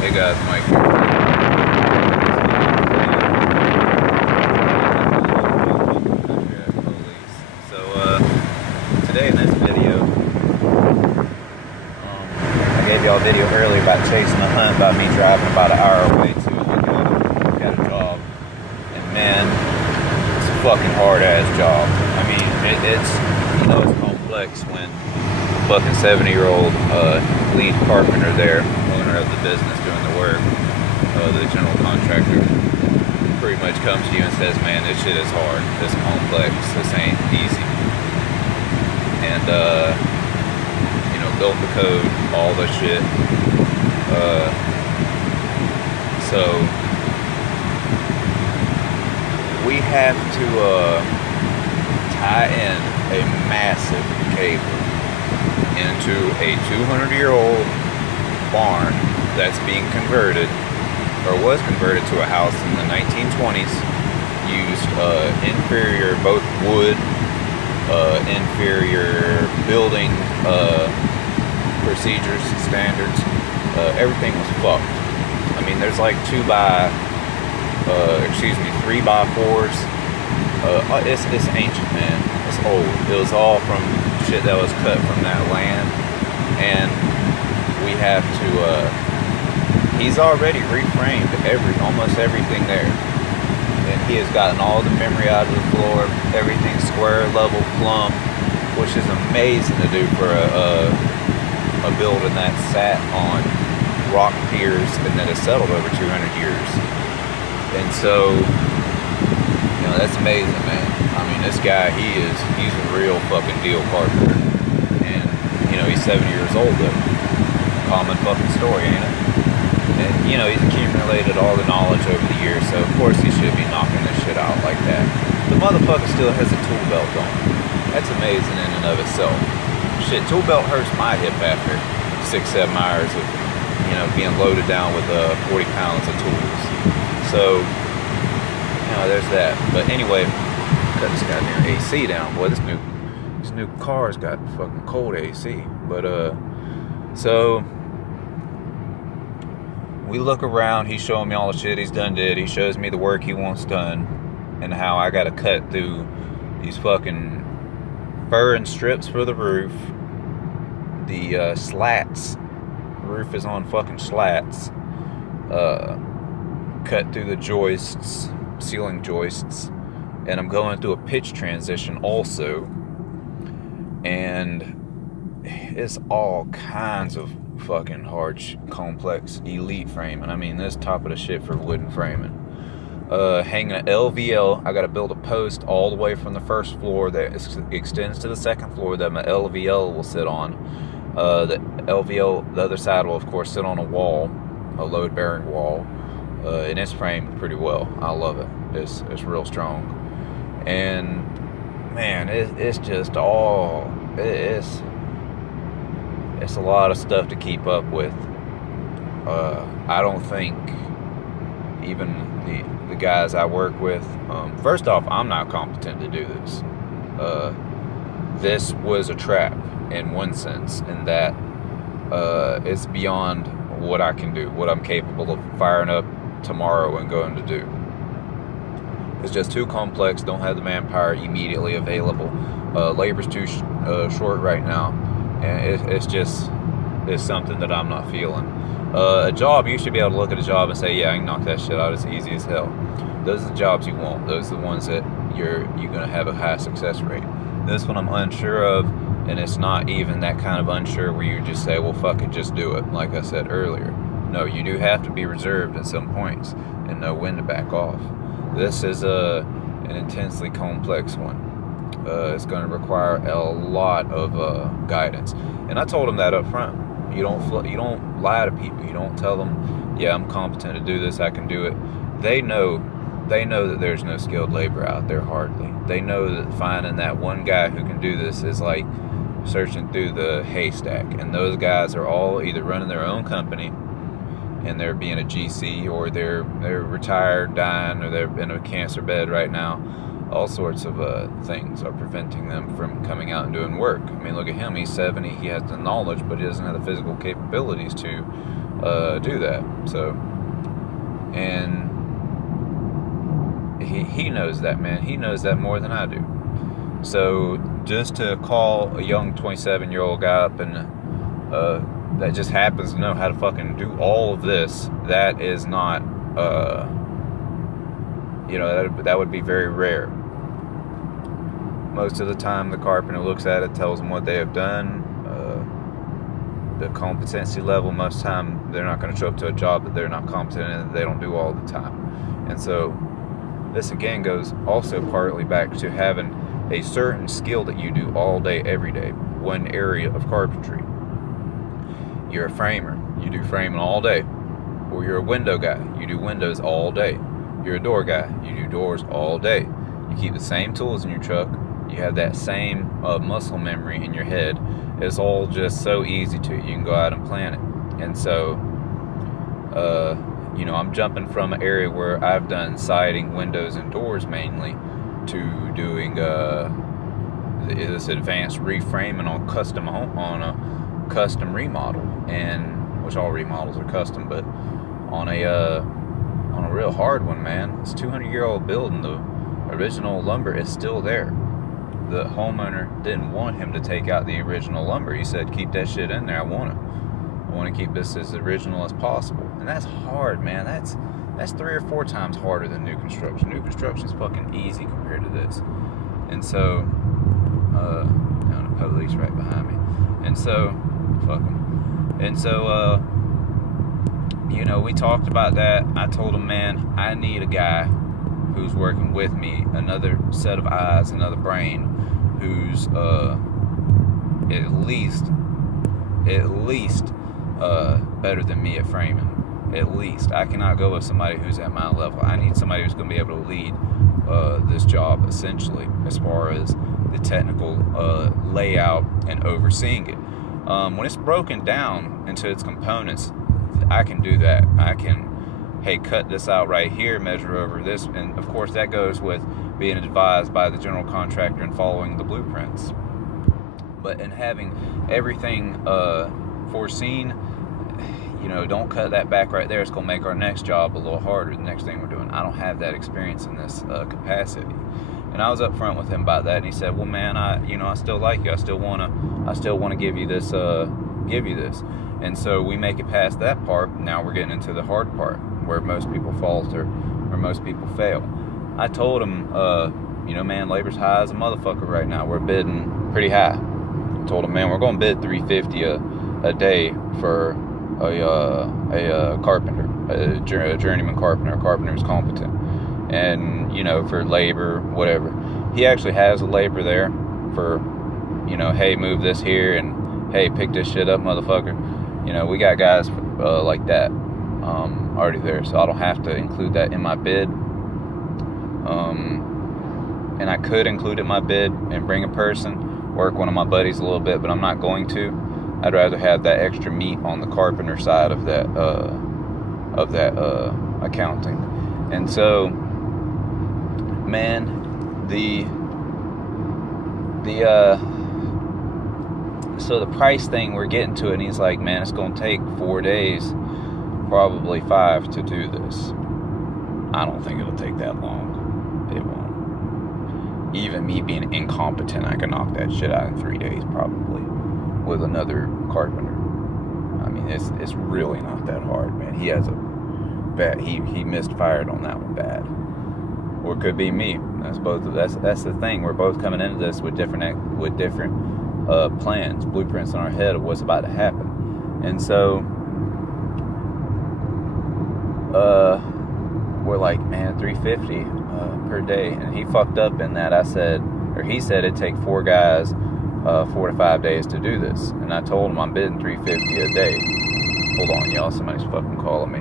Hey guys, Mike here. So today in this video, I gave y'all a video earlier about chasing a hunt by me driving about an hour away to got a job, and man, it's a fucking hard ass job. I mean, it's it's complex when fucking 70-year-old lead carpenter there, owner of the business doing the work, the general contractor, pretty much comes to you and says, man, this shit is hard, this complex, this ain't easy. And, built the code, all the shit. So, we have to tie in a massive cable into a 200-year-old barn that's being converted, or was converted to a house in the 1920s, used inferior, both wood, inferior building procedures, standards. Everything was fucked. I mean, there's like 3x4s. It's ancient, man. It's old. It was all from shit that was cut from that land, and we have to. He's already reframed almost everything there, and he has gotten all the memory out of the floor. Everything square, level, plumb, which is amazing to do for a building that sat on rock piers and that has settled over 200 years. And so, that's amazing, man. I mean, this guy, he's a real fucking deal carpenter. And, he's 70 years old, though. Common fucking story, ain't it? And, he's accumulated all the knowledge over the years, so of course he should be knocking this shit out like that. The motherfucker still has a tool belt on. That's amazing in and of itself. Shit, tool belt hurts my hip after 6-7 hours of, being loaded down with 40 pounds of tools. So, there's that. But anyway, cut this goddamn AC down. Boy, this new car's got fucking cold AC. But, so, we look around, he's showing me all the shit he's did. He shows me the work he wants done and how I gotta cut through these fucking fur and strips for the roof. The slats. The roof is on fucking slats. Cut through the joists, ceiling joists. And I'm going through a pitch transition also. And it's all kinds of fucking hard, complex, elite framing. I mean, this top of the shit for wooden framing. Hanging an LVL. I gotta build a post all the way from the first floor that extends to the second floor that my LVL will sit on. The LVL, the other side will of course sit on a wall, a load bearing wall, and it's framed pretty well. I love it. It's real strong. And man, it's just all, it's a lot of stuff to keep up with. I don't think even the guys I work with, first off, I'm not competent to do this. This was a trap in one sense, in that it's beyond what I can do, what I'm capable of firing up tomorrow and going to do. It's just too complex, don't have the manpower immediately available. Labor's too short right now, and it's something that I'm not feeling. A job, you should be able to look at a job and say, yeah, I can knock that shit out as easy as hell. Those are the jobs you want. Those are the ones that you're going to have a high success rate. This one I'm unsure of, and it's not even that kind of unsure where you just say, well, fuck it, just do it, like I said earlier. No, you do have to be reserved at some points and know when to back off. This is an intensely complex one. It's going to require a lot of guidance. And I told them that up front. You don't lie to people. You don't tell them, yeah, I'm competent to do this, I can do it. They know that there's no skilled labor out there, hardly. They know that finding that one guy who can do this is like searching through the haystack. And those guys are all either running their own company and they're being a GC, or they're retired, dying, or they're in a cancer bed right now. all sorts of things are preventing them from coming out and doing work. I mean, look at him. He's 70. He has the knowledge, but he doesn't have the physical capabilities to do that. So, and he knows that, man. He knows that more than I do. So just to call a young 27-year-old guy up and that just happens to know how to fucking do all of this, that is not, that would be very rare. Most of the time, the carpenter looks at it, tells them what they have done, the competency level. Most of the time, they're not going to show up to a job that they're not competent in, that they don't do all the time. And so, this again goes also partly back to having a certain skill that you do all day, every day, one area of carpentry. You're a framer, you do framing all day. Or you're a window guy, you do windows all day. You're a door guy, you do doors all day. You keep the same tools in your truck, you have that same muscle memory in your head. It's all just so easy to you. You can go out and plan it. And so, I'm jumping from an area where I've done siding, windows, and doors mainly to doing this advanced reframing on a custom remodel, and which all remodels are custom, but on a real hard one, man. It's a 200-year-old building. The original lumber is still there. The homeowner didn't want him to take out the original lumber. He said, keep that shit in there. I want to keep this as original as possible. And that's hard, man. That's 3 or 4 times harder than new construction. New construction is fucking easy compared to this. And so, the police right behind me. And so, fuck them. And so, we talked about that. I told him, man, I need a guy who's working with me, another set of eyes, another brain, who's at least better than me at framing. At least. I cannot go with somebody who's at my level. I need somebody who's going to be able to lead this job, essentially, as far as the technical layout and overseeing it. When it's broken down into its components, I can do that. I can, hey, cut this out right here, measure over this, and of course that goes with being advised by the general contractor and following the blueprints. But in having everything foreseen, don't cut that back right there. It's going to make our next job a little harder, the next thing we're doing. I don't have that experience in this capacity. And I was up front with him about that, and he said, well, man, I still like you. I still want to give you this. And so we make it past that part. Now we're getting into the hard part, where most people falter, or most people fail. I told him, man, labor's high as a motherfucker right now. We're bidding pretty high. I told him, man, we're going to bid $350 a day for a carpenter, a journeyman carpenter, a carpenter who's competent. And, for labor, whatever. He actually has a labor there for, hey, move this here, and hey, pick this shit up, motherfucker. We got guys like that already there, so I don't have to include that in my bid. And I could include it in my bid and bring a person, work one of my buddies a little bit, but I'm not going to. I'd rather have that extra meat on the carpenter side of that accounting. And so, man, so the price thing, we're getting to it, and he's like, man, it's going to take 4 days, probably 5 to do this. I don't think it'll take that long. It won't. Even me being incompetent, I can knock that shit out in 3 days, probably, with another carpenter. I mean, it's really not that hard, man. He has a bad, he misfired on that one bad. Or it could be me. That's the thing. We're both coming into this with different plans, blueprints in our head of what's about to happen. And so we're like, man, $350 per day. And he fucked up in that he said it'd take 4 guys 4 to 5 days to do this. And I told him I'm bidding $350 a day. Hold on, y'all, somebody's fucking calling me.